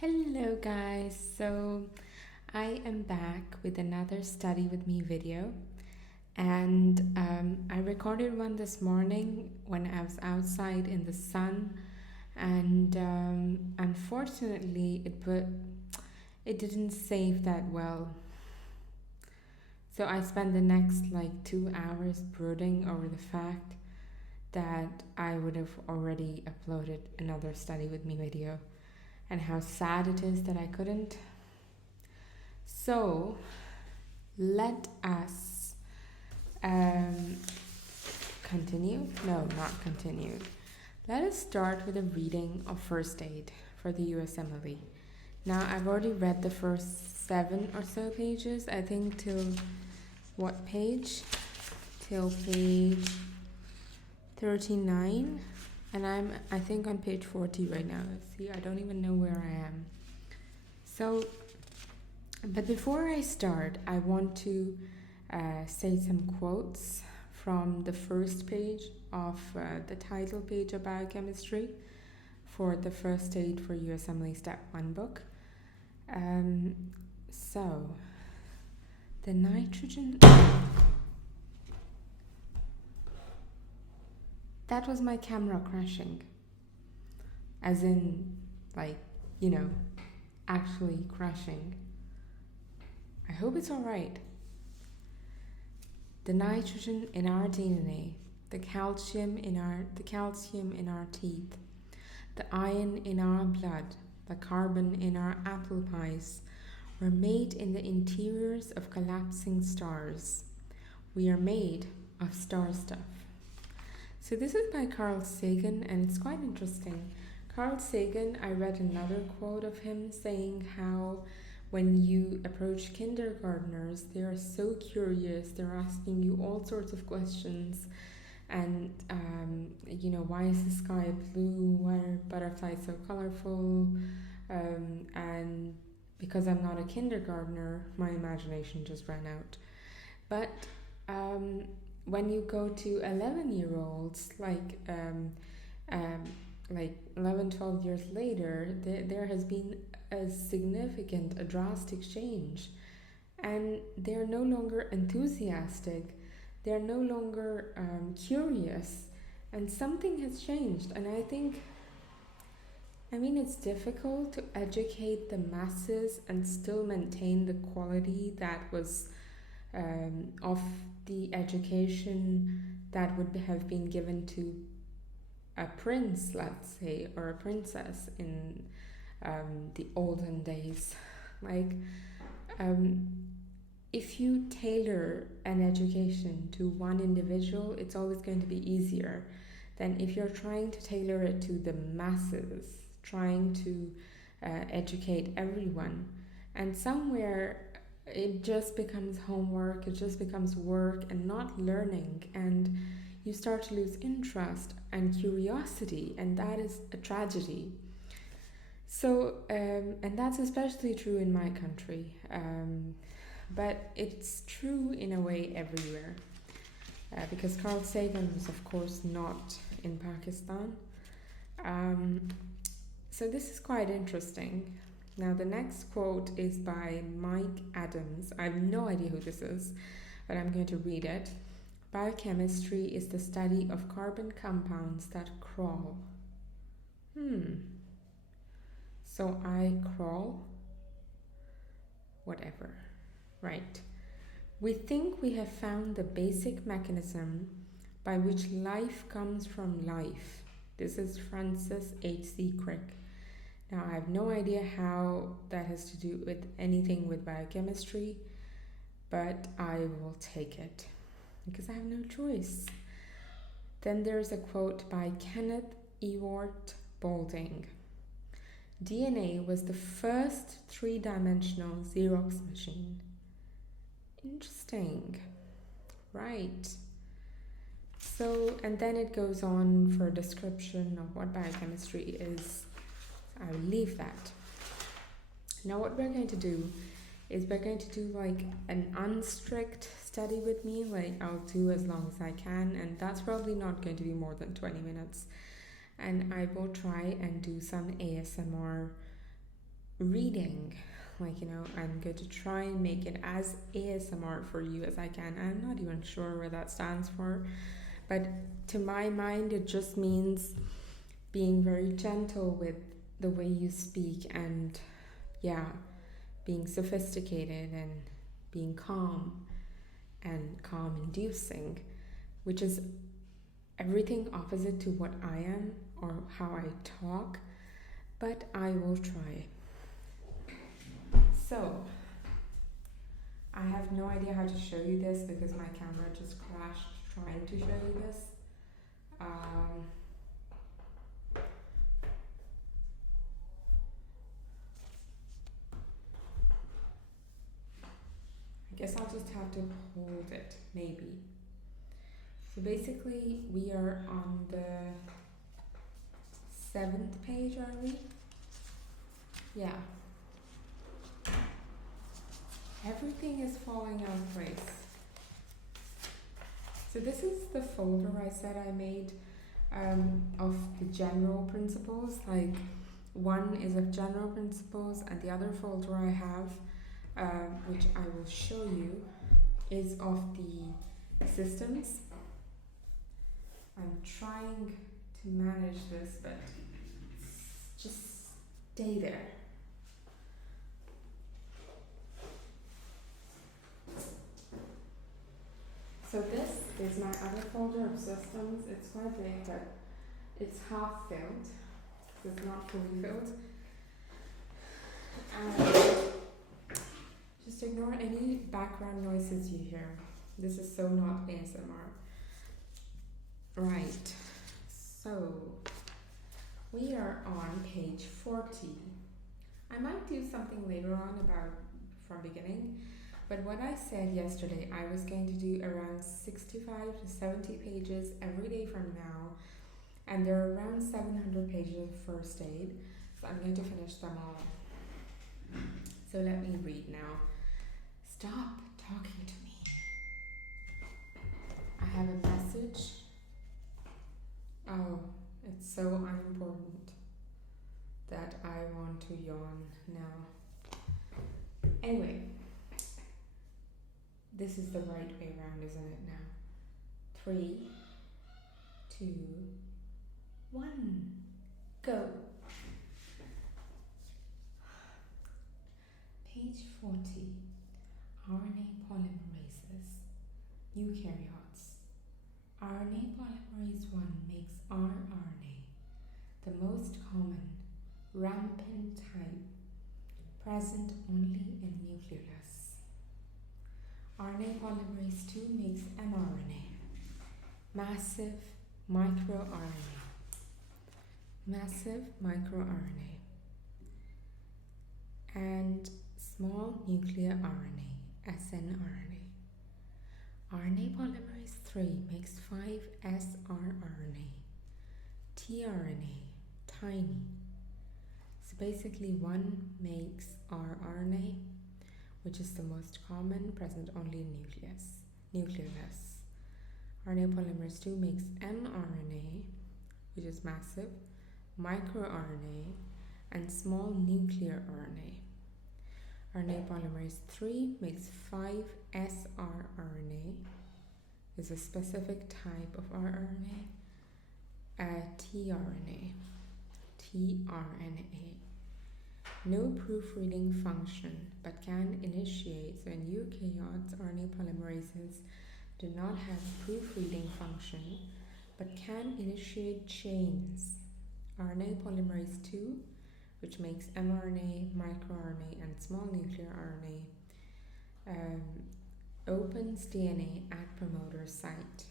Hello guys, so I am back with another study with me video, and I recorded one this morning when I was outside in the sun, and unfortunately it didn't save that well. So I spent the next 2 hours brooding over the fact that I would have already uploaded another study with me video, and how sad it is that I couldn't. So let us continue. No, not continue. Let us start with a reading of first aid for the USMLE. Now, I've already read the first 7 or so pages, I think, till what page? Till page 39. And I think on page 40 right now. See, I don't even know where I am. So, but before I start, I want to say some quotes from the first page of the title page of biochemistry for the first aid for USMLE Step 1 book. So, the nitrogen... That was my camera crashing. As in, actually crashing. I hope it's alright. The nitrogen in our DNA, the calcium in our teeth, the iron in our blood, the carbon in our apple pies were made in the interiors of collapsing stars. We are made of star stuff. So this is by Carl Sagan, and it's quite interesting. Carl Sagan, I read another quote of him saying how when you approach kindergartners, they are so curious, they're asking you all sorts of questions, and why is the sky blue, why are butterflies so colorful, and because I'm not a kindergartner, my imagination just ran out. But when you go to 11-year-olds, 11, 12 years later, there has been a drastic change. And they're no longer enthusiastic, they're no longer curious, and something has changed. And it's difficult to educate the masses and still maintain the quality that was of the education that would have been given to a prince, let's say, or a princess in the olden days. If you tailor an education to one individual, it's always going to be easier than if you're trying to tailor it to the masses, trying to educate everyone. And somewhere it just becomes homework, it just becomes work and not learning, and you start to lose interest and curiosity, and that is a tragedy. So, and that's especially true in my country, but it's true in a way everywhere, because Carl Sagan was of course not in Pakistan. So this is quite interesting. Now the next quote is by Mike Adams. I have no idea who this is, but I'm going to read it. Biochemistry is the study of carbon compounds that crawl. So I crawl? Whatever. Right. We think we have found the basic mechanism by which life comes from life. This is Francis H.C. Crick. Now, I have no idea how that has to do with anything with biochemistry, but I will take it because I have no choice. Then there's a quote by Kenneth Ewart Boulding. DNA was the first 3-dimensional Xerox machine. Interesting. Right. So, and then it goes on for a description of what biochemistry is. I will leave that. Now what we're going to do is we're going to do an unstrict study with me. I'll do as long as I can, and that's probably not going to be more than 20 minutes. And I will try and do some ASMR reading. Like, I'm going to try and make it as ASMR for you as I can. I'm not even sure what that stands for, but to my mind, it just means being very gentle with the way you speak and, yeah, being sophisticated and being calm and calm inducing, which is everything opposite to what I am or how I talk, but I will try. So, I have no idea how to show you this because my camera just crashed trying to show you this. I guess I'll just have to hold it, maybe. So basically, we are on the 7th page, are we? Yeah. Everything is falling out of place. So this is the folder I said I made of the general principles. Like, one is of general principles, and the other folder I have, which I will show you, is of the systems. I'm trying to manage this, but just stay there. So this is my other folder of systems. It's quite big, but it's half filled. It's not fully filled. And just ignore any background noises you hear. This is so not ASMR. Right. So we are on page 40. I might do something later on about from beginning. But what I said yesterday, I was going to do around 65 to 70 pages every day from now. And there are around 700 pages of first aid. So I'm going to finish them all. So let me read now. Stop talking to me. I have a message. Oh, it's so unimportant that I want to yawn now. Anyway. This is the right way around, isn't it now? 3, 2, 1, go. Page 40, RNA polymerases, eukaryotes. RNA polymerase 1 makes rRNA, the most common, rampant type, present only in nucleolus. RNA polymerase 2 makes mRNA, massive microRNA, and small nuclear RNA, snRNA. RNA polymerase 3 makes 5srRNA, tRNA, tiny. So basically, one makes rRNA, which is the most common, present only in nucleolus. RNA polymerase 2 makes mRNA, which is massive, microRNA, and small nuclear RNA. RNA polymerase 3 makes 5srRNA, is a specific type of rRNA, tRNA. No proofreading function, but can initiate. So in eukaryotes, RNA polymerases do not have proofreading function, but can initiate chains. RNA polymerase 2, which makes mRNA, microRNA, and small nuclear RNA, opens DNA at promoter site.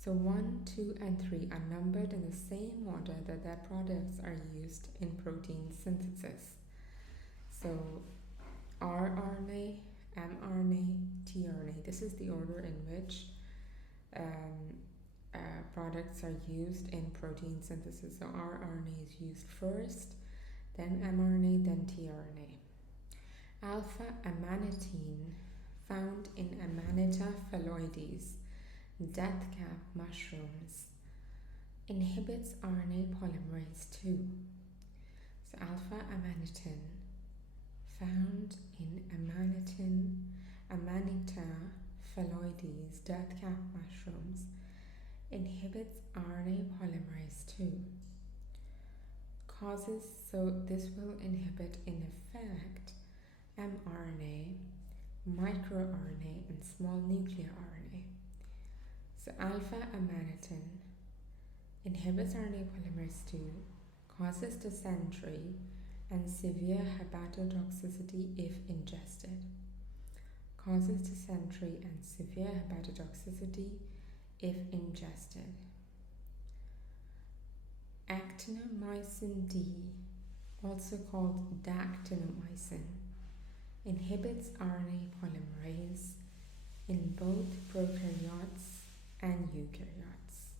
So 1, 2, and 3 are numbered in the same order that their products are used in protein synthesis. So rRNA, mRNA, tRNA. This is the order in which products are used in protein synthesis. So rRNA is used first, then mRNA, then tRNA. Alpha-amanitin, found in Amanita phalloides, death cap mushrooms, inhibits RNA polymerase 2. So alpha amanitin, found in Amanita phalloides, death cap mushrooms, inhibits RNA polymerase II. So this will inhibit in effect mRNA, microRNA, and small nuclear RNA. So alpha amanitin inhibits RNA polymerase II, causes dysentery and severe hepatotoxicity if ingested. Causes dysentery and severe hepatotoxicity if ingested. Actinomycin D, also called dactinomycin, inhibits RNA polymerase in both prokaryotes and eukaryotes.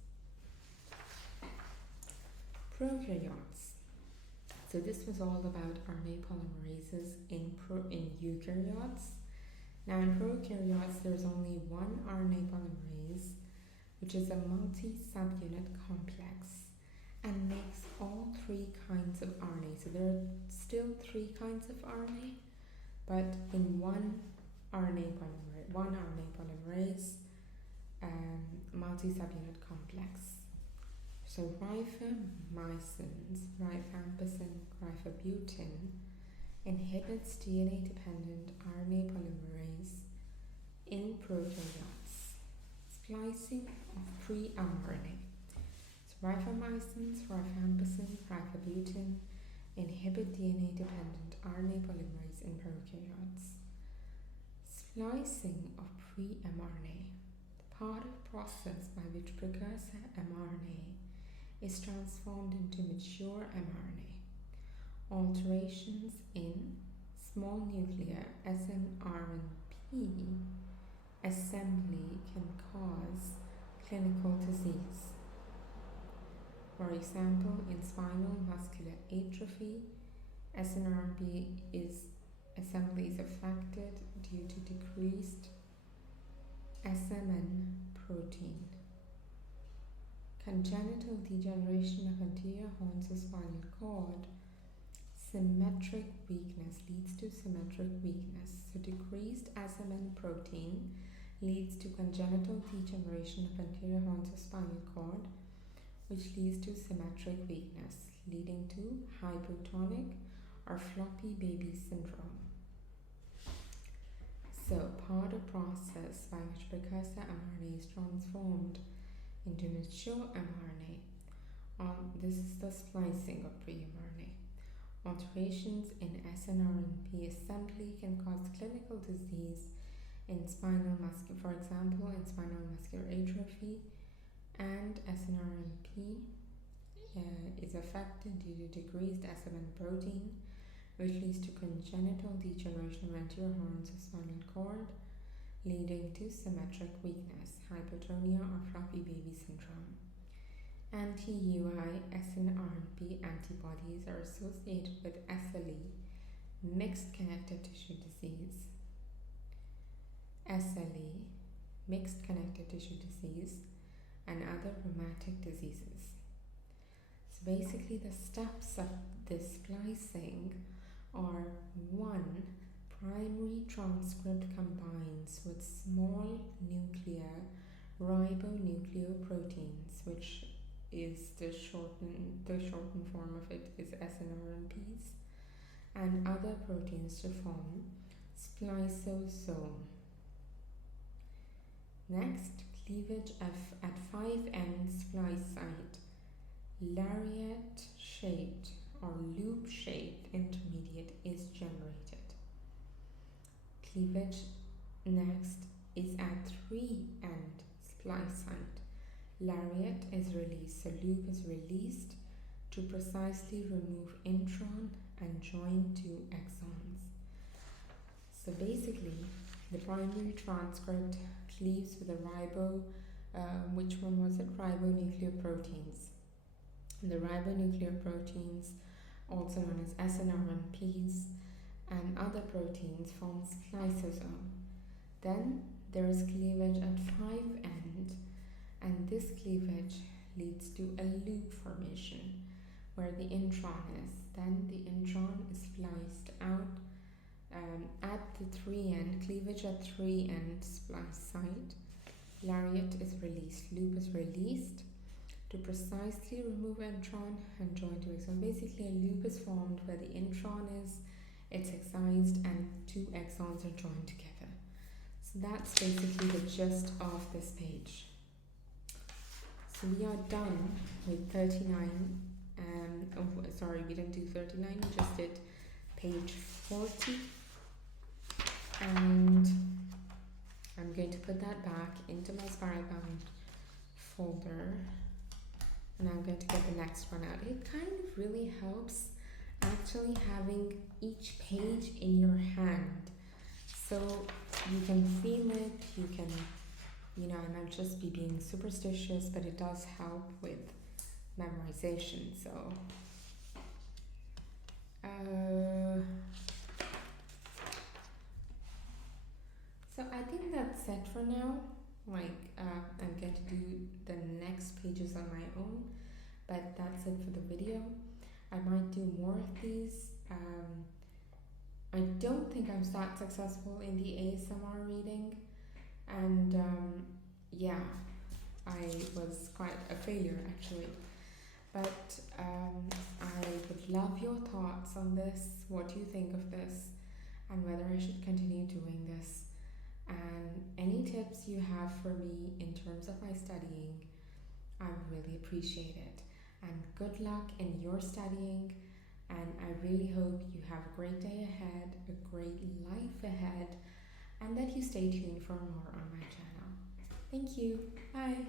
Prokaryotes. So this was all about RNA polymerases in eukaryotes. Now in prokaryotes, there's only one RNA polymerase, which is a multi-subunit complex, and makes all three kinds of RNA. So there are still three kinds of RNA, but in one RNA polymerase, multi-subunit complex. So rifamycins, rifampicin, rifabutin, inhibits DNA-dependent RNA polymerase in prokaryotes. Splicing of pre-mRNA. So rifamycins, rifampicin, rifabutin inhibit DNA-dependent RNA polymerase in prokaryotes. Splicing of pre-mRNA. The part of process by which precursor mRNA is transformed into mature mRNA. Alterations in small nuclear snRNP assembly can cause clinical disease. For example, in spinal muscular atrophy, snRNP assembly is affected due to decreased SMN protein. Congenital degeneration of anterior horns of spinal cord. Symmetric weakness leads to symmetric weakness. So decreased SMN protein leads to congenital degeneration of anterior horns of spinal cord, which leads to symmetric weakness, leading to hypotonic or floppy baby syndrome. So part of process by which precursor mRNA is transformed into mature mRNA. This is the splicing of pre-mRNA. Alterations in snRNP assembly can cause clinical disease in spinal muscular, for example, in spinal muscular atrophy, and snRNP is affected due to decreased SMN protein, which leads to congenital degeneration of anterior horns of spinal cord, leading to symmetric weakness, hypotonia, or floppy baby syndrome. Anti-UI snRNP antibodies are associated with SLE, mixed connective tissue disease. SLE, mixed connective tissue disease, and other rheumatic diseases. So basically the steps of this splicing are: 1. Primary transcript combines with small nuclear ribonucleoproteins, which is the shortened form of it is snRNPs, and other proteins to form spliceosome. Next, cleavage at 5' splice site, lariat-shaped or loop-shaped intermediate is generated. Cleavage next is at 3' splice site. Lariat is released, so loop is released to precisely remove intron and join two exons. So basically, the primary transcript cleaves with the ribonucleoproteins. The ribonucleoproteins, also known as snRNPs, and other proteins form spliceosome. Then there is cleavage at 5' and this cleavage leads to a loop formation where the intron is. Then the intron is spliced out at the 3' cleavage at 3' splice site. Lariat is released. Loop is released to precisely remove intron and join to exon. Basically, a loop is formed where the intron is, it's excised, and two exons are joined together. So that's basically the gist of this page. So we are done with 39. Sorry, we didn't do 39, we just did page 40. And I'm going to put that back into my spiral bound folder. And I'm going to get the next one out. It kind of really helps actually having each page in your hand. So you can feel it, you can, I might just be being superstitious, but it does help with memorization. So I think that's it for now. I'm going to do the next pages on my own, but that's it for the video. I might do more of these. I don't think I'm that successful in the ASMR reading, and I was quite a failure actually. But I would love your thoughts on this, what you think of this, and whether I should continue doing this. And any tips you have for me in terms of my studying, I would really appreciate it. And good luck in your studying, and I really hope you have a great day ahead, a great life ahead, and that you stay tuned for more on my channel. Thank you. Bye.